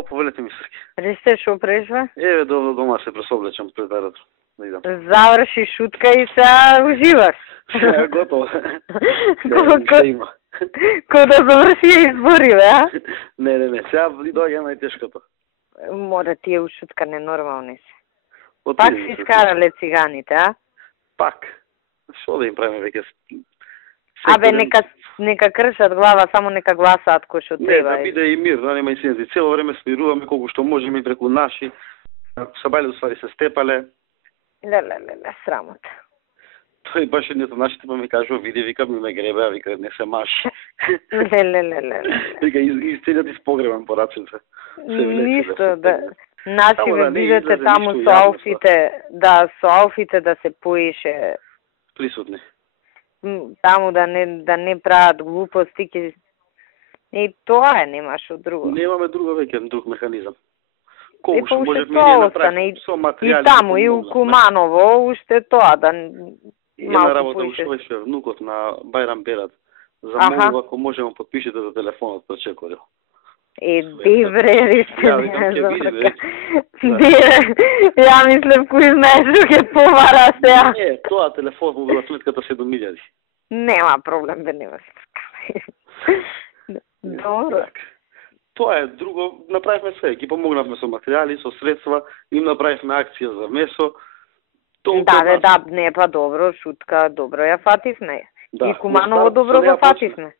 Ало, повелете ми, Срки. Речте, шо прешва? Еве, дома се пресоблечам пред аеродром. Да идам. Заврши шутка и сега уживаш. Готово. Ко има. да заврши избори, бе, а? Не. Сега доаѓа најтешкото. Мора тие шутка ненормални се. Пак си скарале циганите, а? Пак. Шо да им правиме веќе? Абе, нека кршат глава, само нека гласаат кој што треба. Не, да биде и мир, да нема инциденти. Цело време смируваме колку што можеме и преку наши. Сабајле уствари се степале. Леле, срамота. Тој баш едното нашите па ми кажува, види, вика, ми ме гребеа, вика, не се маш. Леле. Вика, изцелят испогребам по раците. Ништо, да. Наши ве бидете таму со алфите, со алфите да се поише. Присутни. Таму да не прават глупости, и тоа нема шо друго. Немаме друг механизам. Колку што можеме да направиме со материјали. И таму, и у Куманово, уште тоа, да една работа уште внукот на Бајрам Берат. Замолува, ако можеме подпишете за телефонот пред чекорил. Дивре, реште не Ја мислев, кој знаеш што ќе помара сега. Не, тоа телефон му била сметката 7.000. Нема проблем, бе, нема сметка. Добро. Тоа е друго, направивме све, ги помогнавме со материјали, со средства, им направивме акција за месо. Да, не, па добро, шутка, добро ја фативме. И Куманово добро го фативме.